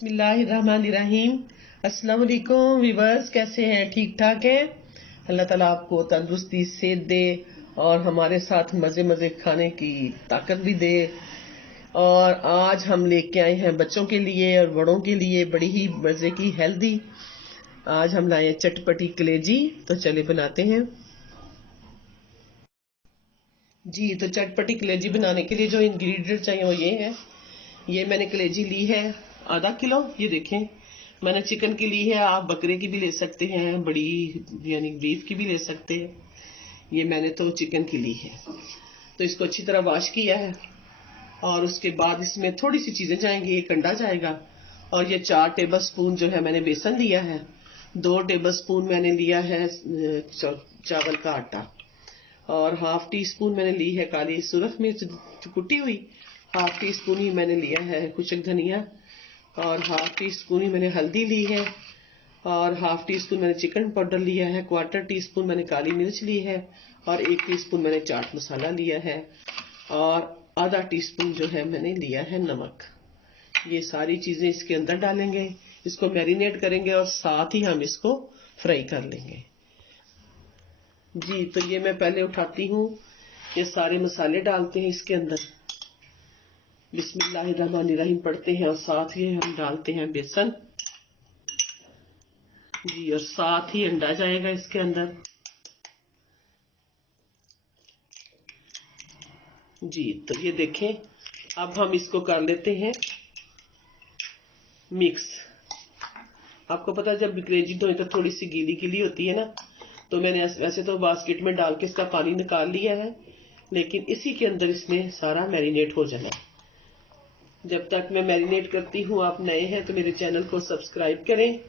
बिस्मिल्लाहिर्रहमानिर्रहीम। अस्सलाम वालेकुम वीवर्स, कैसे हैं? ठीक ठाक हैं? अल्लाह ताला आपको तंदुरुस्ती सेहत दे और हमारे साथ मज़े मज़े खाने की ताकत भी दे। और आज हम लेके आए हैं बच्चों के लिए और बड़ों के लिए बड़ी ही मज़े की हेल्दी। आज हम लाए चटपटी कलेजी, तो चले बनाते हैं। जी, तो चटपटी कलेजी बनाने के लिए जो इंग्रेडिएंट चाहिए वो ये है। ये मैंने कलेजी ली है आधा किलो। ये देखें, मैंने चिकन की ली है, आप बकरे की भी ले सकते हैं, बड़ी यानी बीफ की भी ले सकते हैं। ये मैंने तो चिकन की ली है। तो इसको अच्छी तरह वॉश किया है और उसके बाद इसमें थोड़ी सी चीजें जाएंगी। एक अंडा जाएगा और ये 4 टेबल स्पून जो है मैंने बेसन लिया है। 2 टेबल स्पून मैंने लिया है चावल का आटा और हाफ टी स्पून मैंने ली है काली सुरख मिर्च कुटी हुई। हाफ टी स्पून ही मैंने लिया है कुचक धनिया और हाफ टी स्पून ही मैंने हल्दी ली है और हाफ टी स्पून मैंने चिकन पाउडर लिया है। 1/4 टीस्पून मैंने काली मिर्च ली है और 1 टीस्पून मैंने चाट मसाला लिया है और आधा टीस्पून जो है मैंने लिया है नमक। ये सारी चीजें इसके अंदर डालेंगे, इसको मैरिनेट करेंगे और साथ ही हम इसको फ्राई कर लेंगे। जी, तो ये मैं पहले उठाती हूँ, ये सारे मसाले डालते हैं इसके अंदर। बिस्मिल्लाहिर्रहमानिर्रहीम पढ़ते हैं और साथ ही हम डालते हैं बेसन। जी, और साथ ही अंडा जाएगा इसके अंदर। जी, तो ये देखें, अब हम इसको कर लेते हैं मिक्स। आपको पता है जब कलेजी धोई तो थोड़ी सी गीली गीली होती है ना, तो मैंने वैसे तो बास्केट में डाल के इसका पानी निकाल लिया है, लेकिन इसी के अंदर इसमें सारा मैरिनेट हो जाना है। जब तक मैं मैरिनेट करती हूँ, आप नए हैं तो मेरे चैनल को सब्सक्राइब करें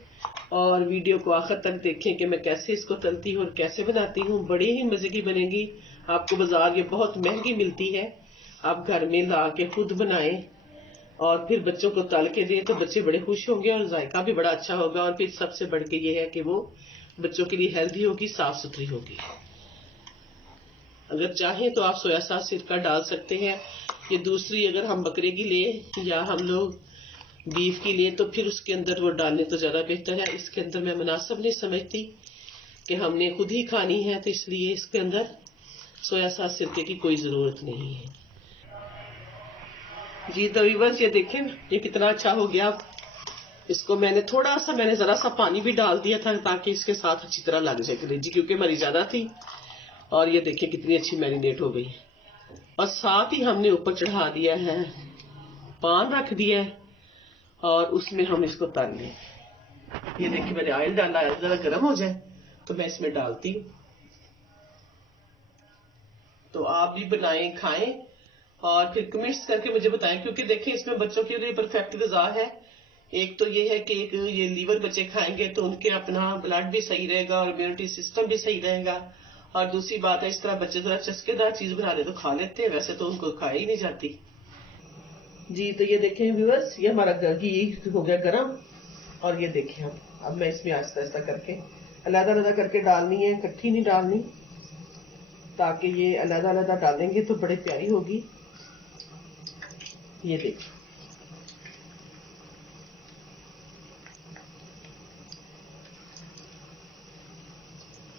और वीडियो को आखिर तक देखें कि मैं कैसे इसको तलती हूँ और कैसे बनाती हूँ। बड़ी ही मजे की बनेगी। आपको बाजार ये बहुत महंगी मिलती है, आप घर में ला के खुद बनाएं और फिर बच्चों को तल के दें तो बच्चे बड़े खुश होंगे और जायका भी बड़ा अच्छा होगा। और फिर सबसे बढ़ के ये है कि वो बच्चों के लिए हेल्दी होगी, साफ सुथरी होगी। अगर चाहें तो आप सोया सॉस सिरका डाल सकते हैं। ये दूसरी, अगर हम बकरे की ले या हम लोग बीफ की ले तो फिर उसके अंदर वो डालने तो ज्यादा बेहतर है। इसके अंदर मैं मुनासिब नहीं समझती कि हमने खुद ही खानी है, तो इसलिए इसके अंदर सोया सॉस सिरके की कोई जरूरत नहीं है। जी, तो व्यूअर्स ये देखें, ये कितना अच्छा हो गया। इसको मैंने जरा सा पानी भी डाल दिया था ताकि इसके साथ अच्छी तरह लग जाए कलेजी, क्योंकि हमारी ज्यादा थी। और ये देखिए कितनी अच्छी मैरिनेट हो गई। और साथ ही हमने ऊपर चढ़ा दिया है, पान रख दिया है और उसमें हम इसको तल लें। ये देखिए मैंने ऑयल डाला है, जरा गर्म हो जाए तो मैं इसमें डालती हूँ। तो आप भी बनाएं, खाएं और फिर कमेंट्स करके मुझे बताएं, क्योंकि देखिए इसमें बच्चों के लिए परफेक्ट ग़िज़ा है। एक तो ये है कि एक ये लीवर बच्चे खाएंगे तो उनके अपना ब्लड भी सही रहेगा और इम्यूनिटी सिस्टम भी सही रहेगा। और दूसरी बात है, इस तरह बच्चे जरा चस्केदार चीज बना दे तो खा लेते हैं, वैसे तो उनको खाई ही नहीं जाती। जी, तो ये देखें व्यूअर्स, ये हमारा घी हो गया गरम। और ये देखें, अब मैं इसमें आहिस्ता आहिस्ता करके अलग अलग करके डालनी है, इकट्ठी नहीं डालनी, ताकि ये अलग अलग डालेंगे तो बड़ी प्यारी होगी। ये देखिए,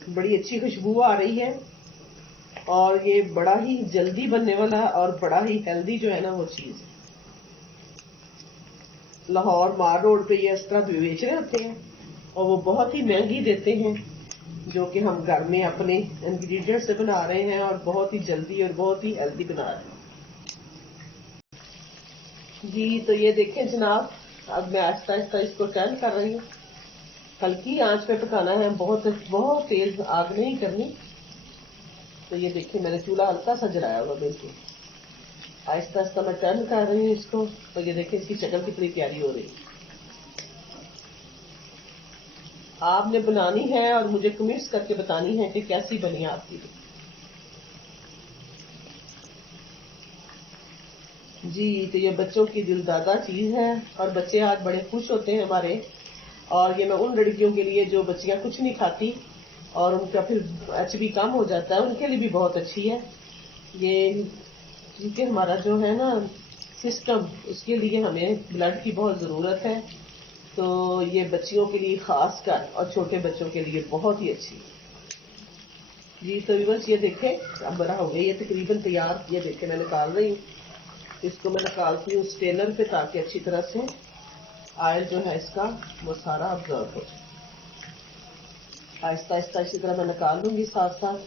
बड़ी अच्छी खुशबू आ रही है और ये बड़ा ही जल्दी बनने वाला और बड़ा ही हेल्दी जो है ना वो चीज है। लाहौर मार रोड पे ये इस तरह बेच रहे होते हैं और वो बहुत ही महंगी देते हैं, जो कि हम घर में अपने इंग्रेडिएंट से बना रहे हैं और बहुत ही जल्दी और बहुत ही हेल्दी बना रहे हैं। जी, तो ये देखें जनाब, अब मैं आहिस्ता आहिस्ता इसको टर्न कर रही हूँ। हल्की आंच पे पकाना है, बहुत बहुत तेज आग नहीं करनी। तो ये देखिए, मैंने चूल्हा हल्का सा जलाया हुआ, बिल्कुल आहिस्ता आहिस्ता मैं टर्न कर रही हूँ इसको। तो ये देखिए इसकी शक्ल कितनी प्यारी हो रही है। आपने बनानी है और मुझे कमेंट्स करके बतानी है कि कैसी बनी आपकी। जी, तो ये बच्चों की दिलदादा चीज है और बच्चे आज बड़े खुश होते हैं हमारे। और ये मैं उन लड़कियों के लिए जो बच्चियां कुछ नहीं खाती और उनका फिर HB कम हो जाता है, उनके लिए भी बहुत अच्छी है ये। क्योंकि हमारा जो है ना सिस्टम, उसके लिए हमें ब्लड की बहुत ज़रूरत है। तो ये बच्चियों के लिए खास कर और छोटे बच्चों के लिए बहुत ही अच्छी जी। तो बस ये देखें अब बड़ा हो गया, ये तकरीबन तैयार। ये देखें मैं निकाल रही हूँ, इसको मैं निकालती हूँ स्ट्रेनर पे ताकि अच्छी तरह से ऑयल जो है इसका वो सारा अब्जॉर्ब हो जाए। आहिस्ता आहिस्ता इसी तरह मैं निकाल लूंगी साथ साथ,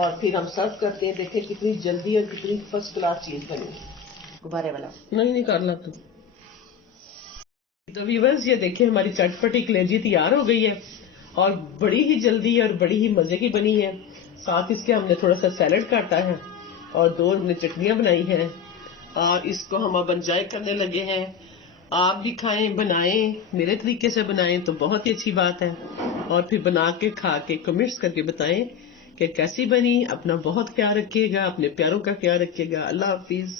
और फिर हम सर्व करते हैं। देखें कितनी जल्दी और कितनी फर्स्ट क्लास चीज बनी। गुब्बारे वाला नहीं निकालना तो व्यूअर्स ये देखिए हमारी चटपटी कलेजी तैयार हो गई है और बड़ी ही जल्दी और बड़ी ही मजे की बनी है। साथ इसके हमने थोड़ा सा सैलड काटा है और 2 हमने चटनियां बनाई हैं और इसको हम अब एंजॉय करने लगे हैं। आप भी खाएं, बनाएं, मेरे तरीके से बनाएं तो बहुत ही अच्छी बात है। और फिर बना के खा के कमेंट्स करके बताएं कि कैसी बनी। अपना बहुत ख्याल रखिएगा, अपने प्यारों का ख्याल रखिएगा। अल्लाह हाफिज।